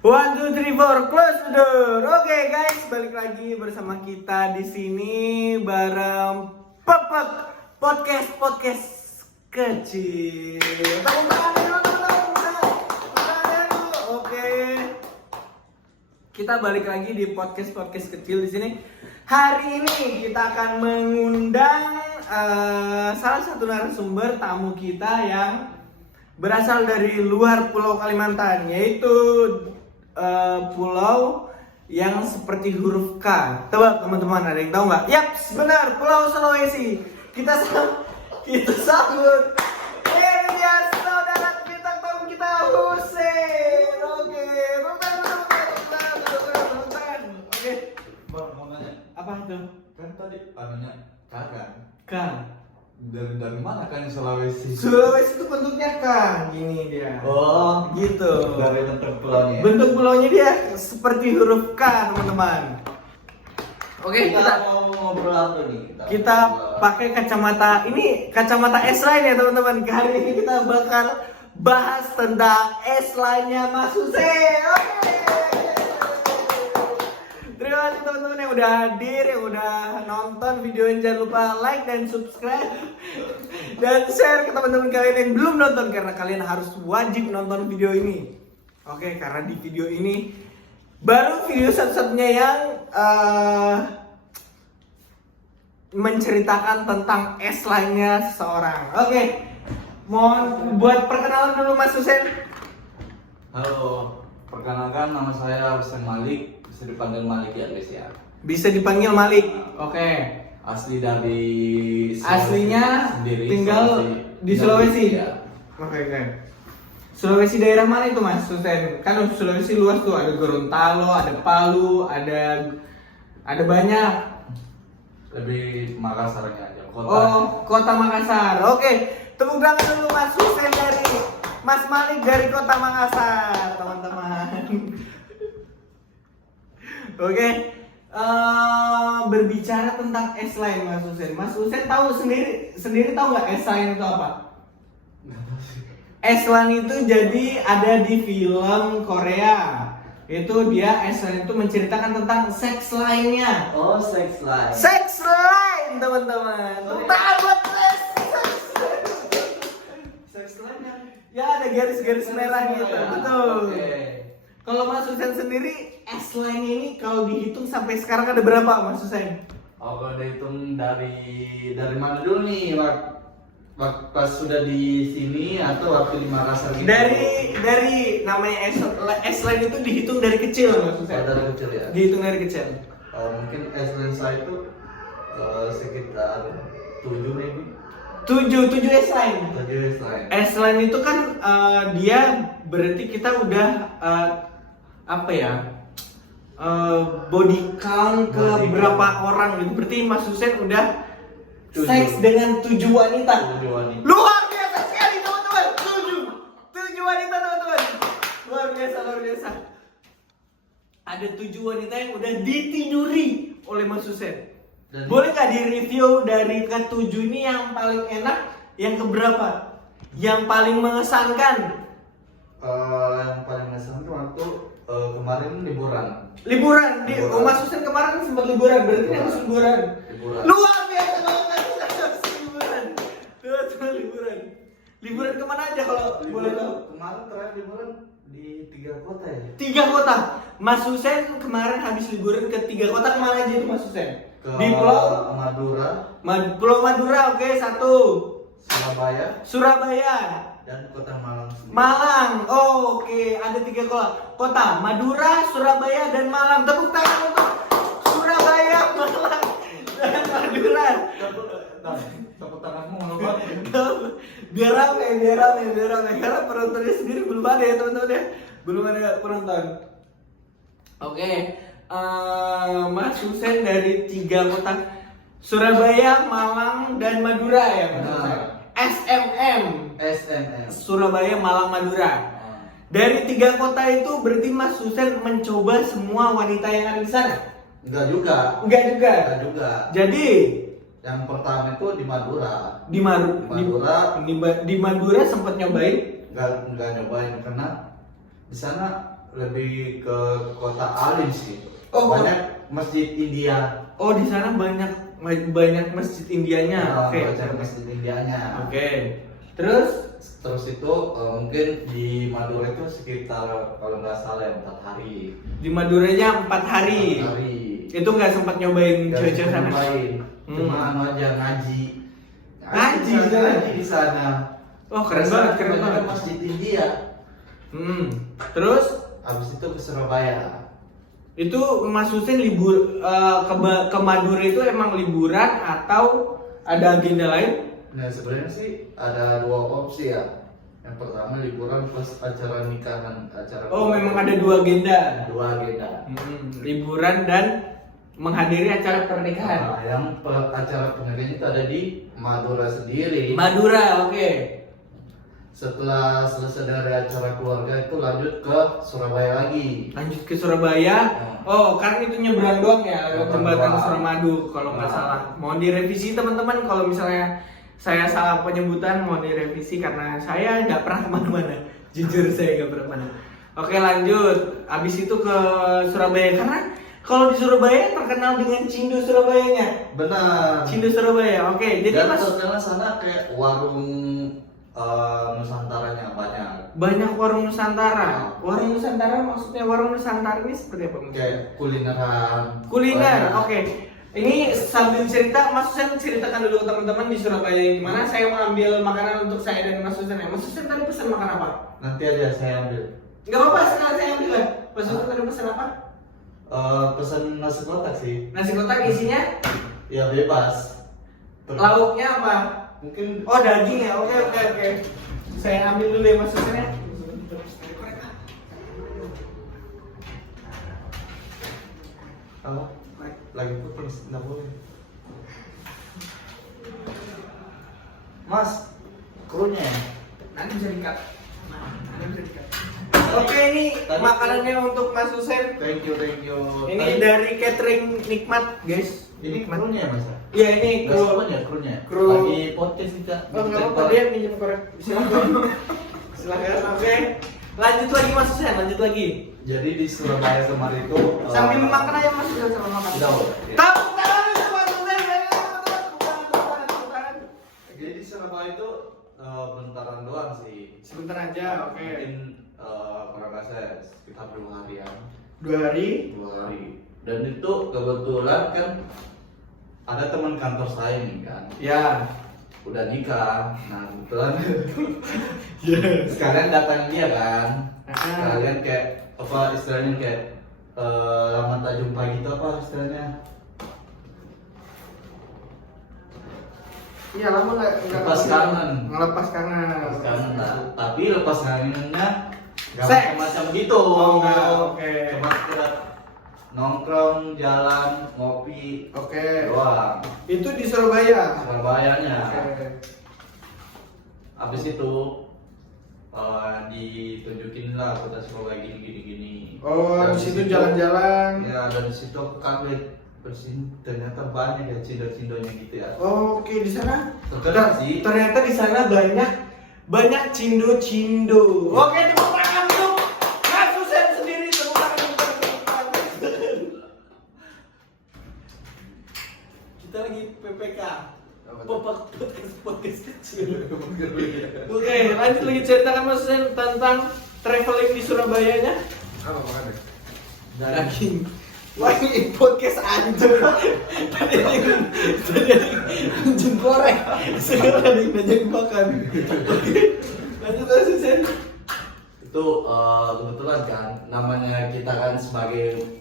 One, two, three, four, close the door. Oke guys, balik lagi bersama kita di sini bareng Pepek podcast kecil. Tepuk tangan dulu, tepuk tangan dulu. Oke, kita balik lagi di podcast kecil di sini. Hari ini kita akan mengundang salah satu narasumber tamu kita yang berasal dari luar Pulau Kalimantan, yaitu pulau yang seperti huruf K. Coba teman-teman, ada yang tahu nggak? Yaps, benar, Pulau Sulawesi. Kita sambut dia saudara bintang tamu kita, Hussein. Oke, bukan. Oke. Bang, mau nanya, Apa itu? kan tadi anunya kakak. K. Dari mana kan Sulawesi? Sulawesi itu bentuknya K, gini dia. Oh, Gitu. dari bentuk pulaunya. Bentuk pulaunya dia seperti huruf K, teman-teman. Oke, Kita mau ngobrol apa nih? kita pakai kacamata. Ini kacamata S-Line ya, teman-teman. Hari ini kita bakal bahas tentang S-Line-nya Mas Hussein. Oke. Terima kasih teman-teman yang udah hadir, yang udah nonton videonya. Jangan lupa like dan subscribe dan share ke teman-teman kalian yang belum nonton, karena kalian harus wajib nonton video ini. Oke, karena di video ini baru video satu-satunya yang menceritakan tentang S-Line-nya seseorang. Oke, mohon buat perkenalan dulu Mas Hussein. Halo, perkenalkan nama saya Hussein Malik. Bisa dipanggil Malik ya guys ya. Bisa dipanggil Malik. Oke. Asli dari Sulawesi Aslinya sendiri, tinggal di Sulawesi. Ya. Oke. Sulawesi daerah mana itu Mas Hussein? Kan Sulawesi luas tuh, ada Gorontalo, ada Palu, ada banyak. Lebih Makassarnya aja. Oh, Kota Makassar. Oke, tepuk tangan dulu Mas Hussein dari Mas Malik dari Kota Makassar, teman-teman. Oke, berbicara tentang S-Line Mas Hussein. Mas Hussein tahu sendiri tahu nggak S-Line itu apa? Nggak tahu sih. S-Line itu jadi ada di film Korea. Itu dia S-Line itu menceritakan tentang sex line-nya. Oh, sex life. Sex line, teman-teman. Tepuk tangan buat sex line-nya. Ya, ada garis-garis merah gitu. Betul. Oke. Kalau Mas Hussein sendiri, S-Line ini kalau dihitung sampai sekarang ada berapa Mas Hussein? Oh, kalau dihitung dari mana dulu nih, pas sudah di sini atau waktu di Makassar gitu? Dari namanya S-Line itu dihitung dari kecil Mas Hussein. Oh, dari kecil ya? Dihitung dari kecil. Mungkin S-Line saya itu sekitar 7 maybe. 7 S-Line. 7 S-Line. S-Line itu kan dia berarti kita udah body count ke Body count. berapa orang gitu. Berarti Mas Hussein udah 7. seks dengan 7 wanita. 7 wanita. Luar biasa sekali teman-teman. 7 wanita teman-teman. Luar biasa. Ada 7 wanita yang udah ditiduri oleh Mas Hussein. Boleh nggak di-review dari ke-7 ini yang paling enak, yang keberapa? Yang paling mengesankan? Yang paling ngesan tuh waktu kemarin liburan. Liburan. Liburan. Mas Hussein kemarin sempat liburan, berarti ini harus liburan. Liburan. Luar biasa banget, liburan. Liburan kemana aja kalau boleh tahu? Kemarin terakhir liburan di 3 kota ya. 3 kota. Mas Hussein kemarin habis liburan ke 3 kota, kemana aja itu Mas Hussein? Ke Di Pulau Madura, Madura, oke, 1. Surabaya. dan Kota Malang sendiri. Malang, oh, oke, ada 3 kota, Madura, Surabaya, dan Malang. Tepuk tangan untuk Surabaya, Malang, dan Madura. Tepuk tanganmu lupa. Biar rame, karena penontonnya sendiri belum ada ya teman-teman ya, belum ada penonton. Oke, Mas Hussein dari 3 kota, Surabaya, Malang, dan Madura ya Mas Hussein. SMM. Surabaya, Malang, Madura. Dari 3 kota itu berarti Mas Hussein mencoba semua wanita yang ada di sana? Enggak juga. Jadi yang pertama itu di Madura. Di Madura sempat nyobain? Enggak nyobain karena di sana lebih ke kota alim sih. Oh, banyak masjid India. Oh, di sana banyak masjid Indianya. Oke. Banyak masjid Indianya. Oke. Terus Terus itu mungkin di Madura itu sekitar kalau nggak salah 4 hari. di Maduranya 4 hari. 4 hari. Itu nggak sempat nyobain Nggak cuaca sempat sana. main. Cuma anu aja ngaji. Ngaji di sana? Ngaji di sana. Oh, keren banget, keren Banyak banget. Masjid India. Terus Habis itu ke Surabaya. itu Mas Husein ke Madura itu emang liburan atau ada agenda lain? Nah sebenarnya sih ada 2 opsi ya. Yang pertama liburan plus acara nikahan, acara. Oh, memang ada 2 agenda. 2 agenda. Liburan dan menghadiri acara pernikahan. Nah, yang acara pernikahan itu ada di Madura sendiri. Madura, oke. Setelah selesai dari acara keluarga itu lanjut ke Surabaya lagi. Lanjut ke Surabaya. Oh, kan itu nyebrang doang ya lewat Nyebrang jembatan doang. Suramadu kalau nggak Nah. salah. Mohon direvisi teman-teman kalau misalnya saya salah penyebutan, mohon direvisi karena saya nggak pernah kemana-mana. Jujur saya nggak pernah kemana. Oke, lanjut. Abis itu ke Surabaya karena kalau di Surabaya terkenal dengan Cindo Surabayanya. Benar. Cindo Surabaya. Oke, jadi Dan Mas terkenal sana kayak warung Nusantaranya banyak. banyak warung Nusantara. Warung Nusantara maksudnya warung Nusantara ini seperti apa? Kayak kulineran. Kuliner, Banyak. oke. Ini sambil cerita, Mas Husein ceritakan dulu ke teman-teman di Surabaya gimana saya mengambil makanan untuk saya dan Mas Husein ya. Mas Husein tadi pesan makan apa? Nanti aja saya ambil. Gak apa-apa, sekarang saya ambil ya. Mas Husein tadi pesan apa? Pesan nasi kotak sih. Nasi kotak isinya Ya bebas. lauknya apa? Mungkin Oh, daging ya. Oke, oke, oke. Saya ambil dulu ya Mas Husein ya. apa? Lagi putus nggak boleh. Mas, krunya. Nanti bisa di-cut. Nanti bisa di-cut. Oke, ini Tadi- makanannya untuk Mas Husein. Thank you. Ini Tadi- dari catering Nikmat, guys. ini Nikmat. krunya ya, Mas. Iya, ini Nggak kru. salah ya krunya. Kru. Lagi podcast kita. Oh, nggak apa-apa, dia minjem korek. Silakan. Silakan. Oke. Lanjut lagi Mas Husein, lanjut lagi. Jadi di Surabaya kemarin itu Sambil makan aja Mas Husein sama makan. Udah, oke. Tepuk tangan untuk Mas Husein. Tepuk tangan. Jadi di Surabaya itu bentaran doang sih. Sebentar aja, oke. Mungkin kalau nggak salah sekitar 2 harian. 2 hari. 2 hari. Dan itu kebetulan kan ada teman kantor saya nih kan, Ya. udah nikah. Nah kebetulan Yes. sekalian datang dia kan. Ah. Sekalian kayak apa istilahnya kayak lama tak jumpa gitu apa istilahnya. Iya, lama nggak Lepas kangen. Ngelepas kangen. Sekarang tapi lepas kangennya nggak Seks. macam-macam gitu. Oh, enggak, oke. Cuma sekedar nongkrong, jalan, ngopi Oke. doang. Itu di Surabaya. Surabayanya. Oke. Habis itu ditunjukin lah kota Surabaya gini. Oh, Dan di situ jalan-jalan. Ya, dan di situ aku kaget bersin ternyata banyak ya cindo-cindonya gitu ya. Oh, oke, di sana. Terkenal sih. Ternyata di sana banyak cindo-cindo. Oke, tepuk tangan untuk Mas Husein sendiri. Tepuk tangan untuk Mas Husein. Kita lagi PPK. Podcast kecil. Oke, lanjut lagi ceritakan Mas Husein tentang traveling di Surabayanya. Apa makannya? Daging. Wah, ini podcast anjir. Tadi anjing goreng. Sekarang ada yang nanya makan. Oke, lanjut Mas Husein. Itu kebetulan kan namanya kita kan sebagai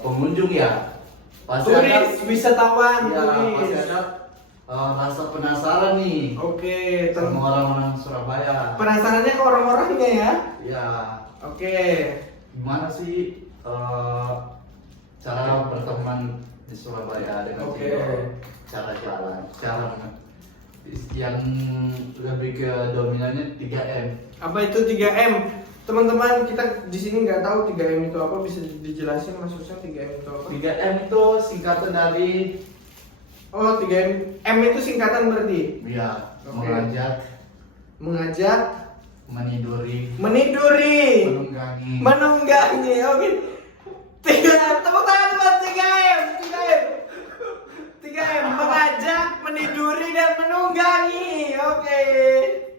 pengunjung ya. Pasti ada Turis, wisatawan, ya, pasti turis. ada rasa penasaran nih Oke, sama orang-orang Surabaya. penasarannya ke orang-orangnya ya. Ya, Oke. gimana sih cara berteman di Surabaya dengan Oke. Cindo? Cara jalan, cara yang lebih ke dominannya 3M. Apa itu 3M? Teman-teman, kita di sini nggak tahu 3M itu apa, bisa dijelasin Mas Husein 3M itu apa? 3M itu singkatan dari Oh, 3M. M itu singkatan berarti ya Oke. mengajak, mengajak, meniduri, menunggangi. Oke. 3 tepuk tangan buat 3M. 3M mengajak, meniduri dan menunggangi. Oke.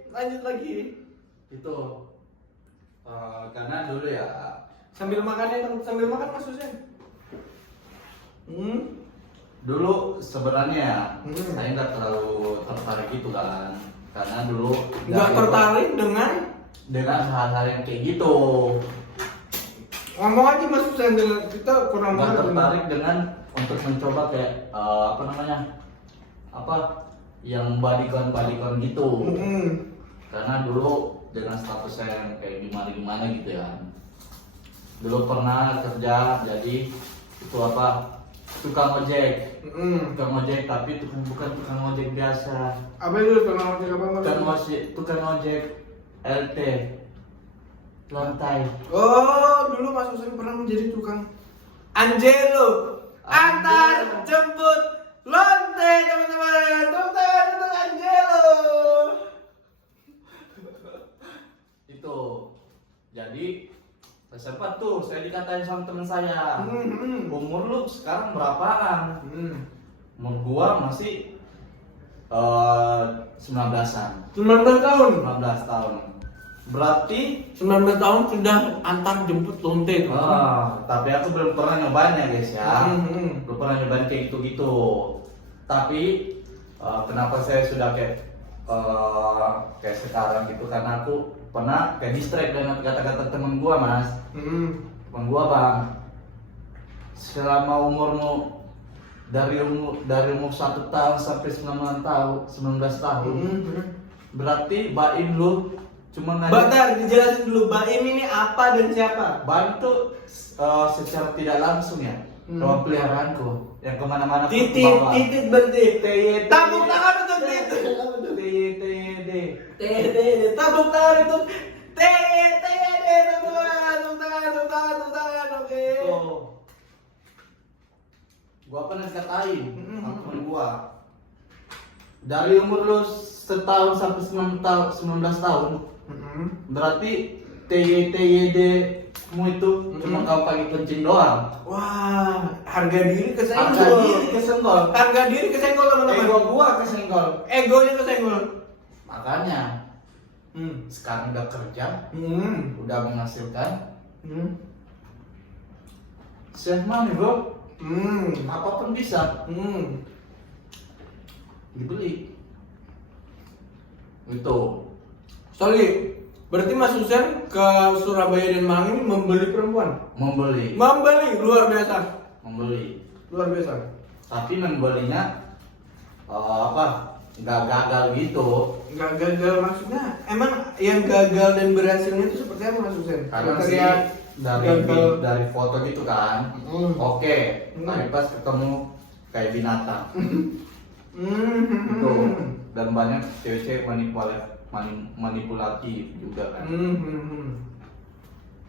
Lanjut lagi. Itu karena dulu ya Sambil makan Mas Husen. dulu sebenarnya Hmm. saya nggak terlalu tertarik gitu kan, karena dulu Nggak tertarik dengan hal-hal yang kayak gitu. ngomong aja Mas Husen, kita kurang Nggak mengerti. tertarik dengan untuk mencoba kayak yang bodycon gitu. Karena dulu dengan status saya yang kayak gimana gitu ya. Dulu pernah kerja jadi itu tukang ojek. Tukang ojek tapi bukan tukang ojek biasa. Apa itu tukang ojek apa? Tukang ojek LT lantai. Oh, dulu Mas Husen pernah menjadi tukang Angelo. Antar jemput lonte, teman-teman. Tukang Angelo. Itu jadi sempat tuh saya dikatain sama teman saya, umur lu sekarang berapaan? Umur gua masih 19-an. 19 tahun. 19 tahun. Berarti 19 tahun sudah antar jemput lonte. tapi aku belum pernah nyobainnya guys ya. Belum pernah nyobain kayak gitu-gitu. Tapi kenapa saya sudah kayak sekarang gitu, karena aku pernah kayak distract dengan kata-kata temen gua Mas. Temen gua Bang, selama umurmu dari umur 1 tahun sampai 19 tahun, berarti baim lu cuma Bentar, dijelasin dulu Baim ini apa dan siapa? baim tuh secara tidak langsung ya hewan peliharaanku yang kemana-mana aku bawa. Titit berarti. TYT. Tabung tangan untuk titit. TYT. Tabung tangan itu tabung tangan, oke. Tuh. Gua pernah dikatain sama temen gua. Dari umur lu 1 tahun sampai 19 tahun, berarti TYD mu itu cuma kau pakai kencing doang. Wah, harga diri kesenggol. Harga diri kesenggol, teman-teman. ego gua kesenggol. Egonya kesenggol. Makanya sekarang udah kerja, udah menghasilkan, save money bro. Apapun bisa dibeli. Itu. Sorry, berarti Mas Husen ke Surabaya dan Malang ini membeli perempuan? Membeli. Luar biasa. Luar biasa. Tapi membelinya nggak gagal gitu. Nggak gagal maksudnya? Emang yang gagal dan berhasilnya itu seperti apa Mas Husen? Karena sih dari foto gitu kan. Oke. Tapi pas ketemu kayak binatang. Itu. Dan banyak cewek-cewek manipulatif juga kan.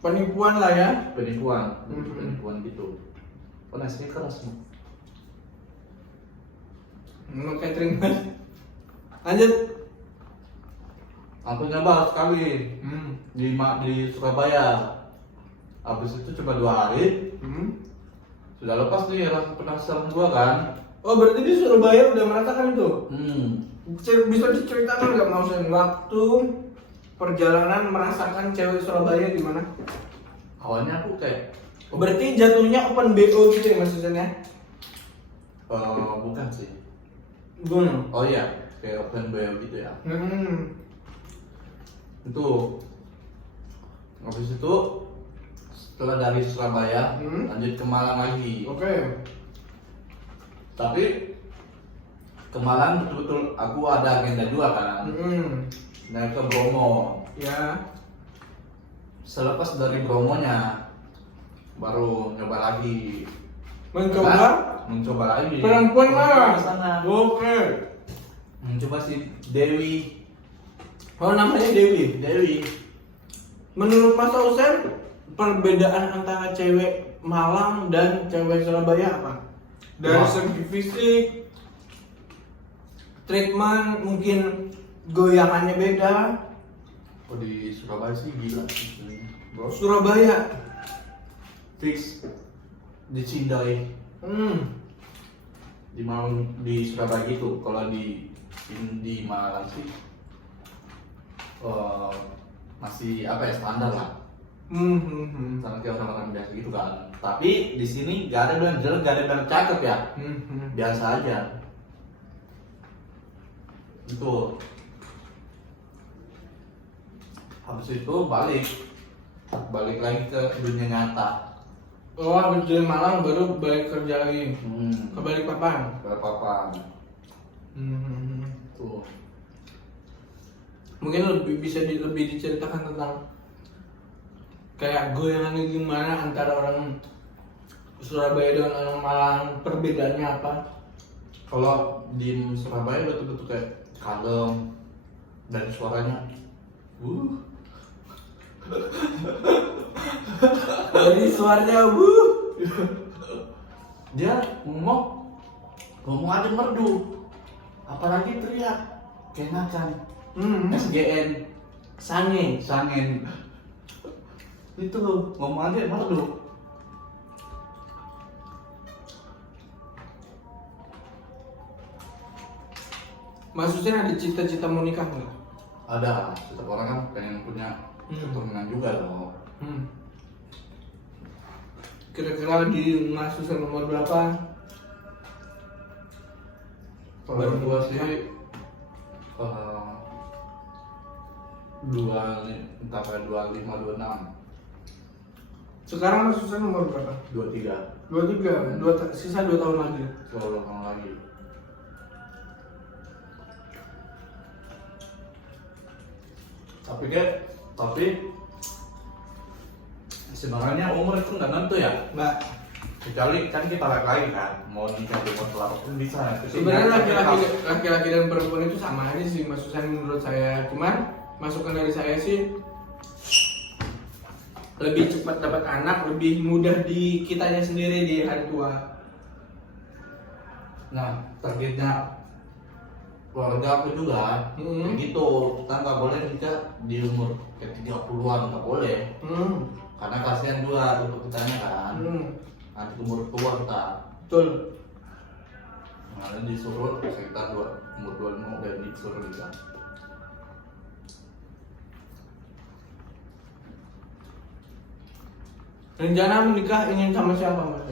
Penipuan lah ya. Penipuan gitu. Nasinya keras nih. Catering Mas. Lanjut. Aku nyoba sekali di Surabaya. Habis itu cuma 2 hari. Sudah lepas nih rasa penasaran gua kan. Oh berarti di Surabaya udah merasakan itu? Bisa diceritakan nggak Mas Husen waktu perjalanan merasakan cewek Surabaya gimana? Awalnya aku kayak Berarti jatuhnya open BO gitu ya Mas Husen ya? bukan sih. Gimana? Oh iya, kayak open bio gitu ya. Itu habis itu setelah dari Surabaya lanjut ke Malang lagi. Oke. Tapi ke Malang betul-betul aku ada agenda 2 kan. Naik ke Bromo. Ya. Selepas dari Bromonya baru nyoba lagi. Mencoba lagi. Perempuan lah. Sana. Oke. Mencoba si Dewi. Oh namanya Dewi. Menurut Mas Husen perbedaan antara cewek Malang dan cewek Surabaya apa? Dari segi fisik, treatment, mungkin goyangannya beda, Oh, di Surabaya sih gila sih sebenarnya. Bro, Surabaya. fix di Cindai. Di Malang, di Surabaya gitu. Kalau di Malang sih masih apa ya, standar lah. Sama kayak orang-orang biasa gitu kan. Tapi di sini gak ada bilang jelek, gak ada bilang cakep ya. Biasa aja. Itu. Habis itu balik lagi ke dunia nyata. Oh, habis dari Malang baru balik kerja lagi. Ke Balikpapan. Ke Papan. Tuh. Mungkin lebih diceritakan tentang kayak goyangannya gimana antara orang Surabaya dengan orang Malang, perbedaannya apa? Kalau di Surabaya betul-betul kayak kalem dan suaranya Jadi suaranya dia ngomong aja merdu, apalagi teriak kayak macan. SGN sangen itu loh, ngomong aja merdu. Mas Hussein ada cita-cita mau nikah nggak? Ada, setiap orang kan pengen punya keturunan juga loh. Kira-kira di Mas Hussein nomor berapa? Kalau gua sih entah kayak 25, 26, Sekarang Mas Hussein nomor berapa? 23, 23, sisa 2 tahun lagi. 20 tahun lagi. Tapi sebenarnya umur itu nggak nentu ya. Mbak, Kecuali kan kita laki-laki kan, mau nikah di umur berapa pun bisa. sebenarnya laki-laki dan perempuan itu sama aja sih Mas Hussein menurut saya. Cuman masukan dari saya sih lebih cepat dapat anak, lebih mudah di kitanya sendiri di hari tua. Nah, targetnya keluarga aku juga kayak gitu. Kita nggak boleh nikah di umur kayak 30-an, nggak boleh. Karena kasihan juga untuk kitanya kan. Nanti umur tua kita. Betul. Nah, disuruh sekitar umur 25 udah disuruh nikah. Rencana menikah ingin sama siapa Mas?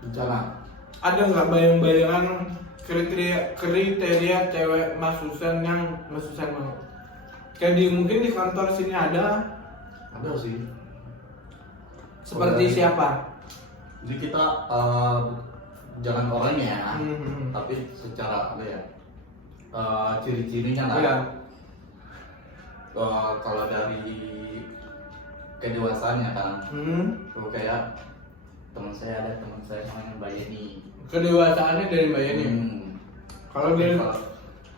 Rencana Ada nggak bayang-bayangan kriteria cewek Mas Hussein yang Mas Hussein mau? Kayak mungkin di kantor sini ada. ada sih. Seperti siapa? Jadi kita jangan orangnya ya, tapi secara apa ya, ciri-cirinya lah. Iya. Kalau dari kedewasaannya kan, tuh kayak teman saya namanya Mbak Yeni. Kedewasaannya dari Mbak Yeni. Kalau dari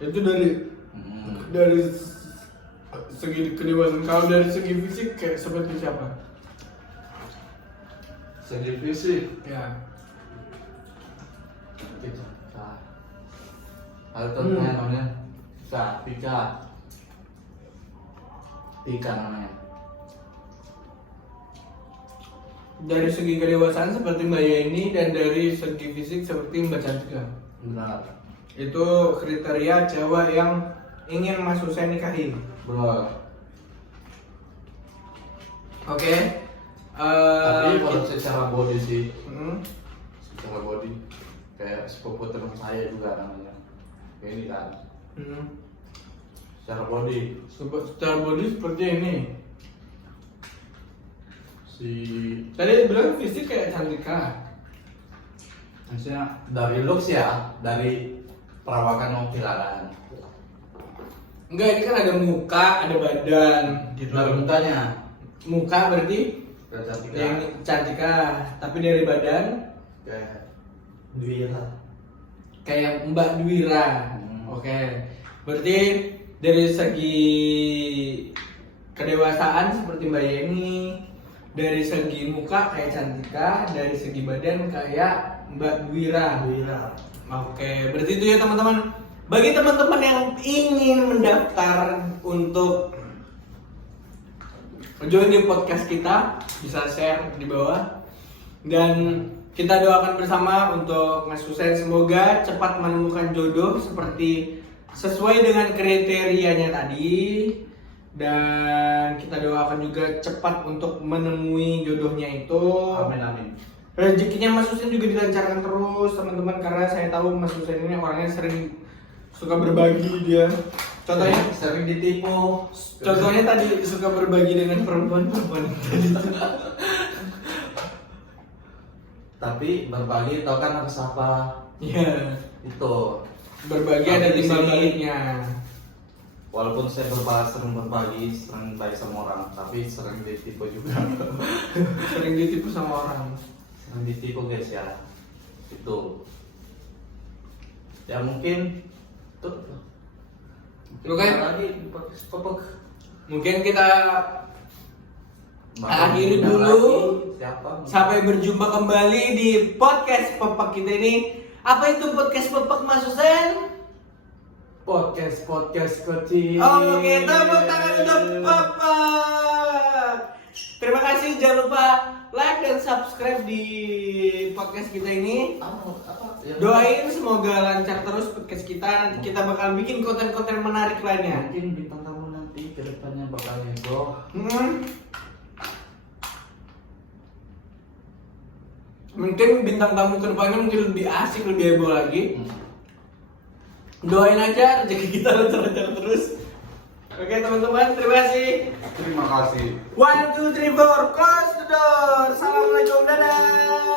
itu dari segi kedewasaan. Kalau dari segi fisik kayak seperti siapa? Segi fisik, Ya. ada temennya namanya Tika namanya. Dari segi kedewasaan seperti Mbak Yeni dan dari segi fisik seperti Mbak Cantika. Benar. Itu kriteria cewek yang ingin Mas Hussein nikahi. Benar. Oke. Tapi kalau secara body sih, Hmm. secara body kayak sepupu teman saya juga namanya. Kayak ini kan. Secara body Secara body seperti ini. Tadi bilang fisik kayak Cantika. maksudnya dari looks ya, dari perawakan okilan. Enggak, ini kan ada muka, ada badan gitu. Dari mukanya Muka berarti kecantikan. yang Cantika, tapi dari badan Kayak Dwira. kayak Mbak Dwira. Oke. Berarti dari segi kedewasaan seperti Mbak Yeni, dari segi muka kayak Cantika, dari segi badan kayak Mbak Dwira. Oke, berarti itu ya teman-teman. Bagi teman-teman yang ingin mendaftar untuk join di podcast kita, bisa share di bawah. Dan kita doakan bersama untuk Mas Husein semoga cepat menemukan jodoh seperti sesuai dengan kriterianya tadi. Dan kita doakan juga cepat untuk menemui jodohnya itu. Amin amin. Rezekinya Mas Husein juga dilancarkan terus teman-teman, karena saya tahu Mas Husein ini orangnya sering suka berbagi dia. Contohnya sering ditipu. Contohnya tadi suka berbagi dengan perempuan-perempuan tadi. Tapi berbagi tau kan harus apa? Iya. Itu. Berbagi Tapi ada di timbal sini- baliknya. Walaupun saya sering berbagi, sering baik sama orang, tapi sering ditipu juga. Sering ditipu sama orang. Sering ditipu guys ya. Itu. Ya mungkin tuh. Oke. Lagi di podcast Popok. Mungkin kita Bakal akhiri diundang dulu. lagi. Siapa? Sampai berjumpa kembali di podcast Pepak kita ini. Apa itu podcast Pepak, Mas Husein? Podcast kecil. Oke, tepuk tangan untuk Pepak. Terima kasih, jangan lupa like dan subscribe di podcast kita ini. Apa? Ya. Doain semoga lancar terus podcast kita. Nanti kita bakal bikin konten-konten menarik lainnya. Mungkin bintang tamu nanti ke depannya bakal heboh. Mungkin bintang tamu kedepannya mungkin lebih asik, lebih heboh lagi. Doain aja rezeki kita lancar-lancar terus. Oke teman-teman, terima kasih. Terima kasih. 1, 2, 3, 4, close the door. Assalamualaikum, dadah.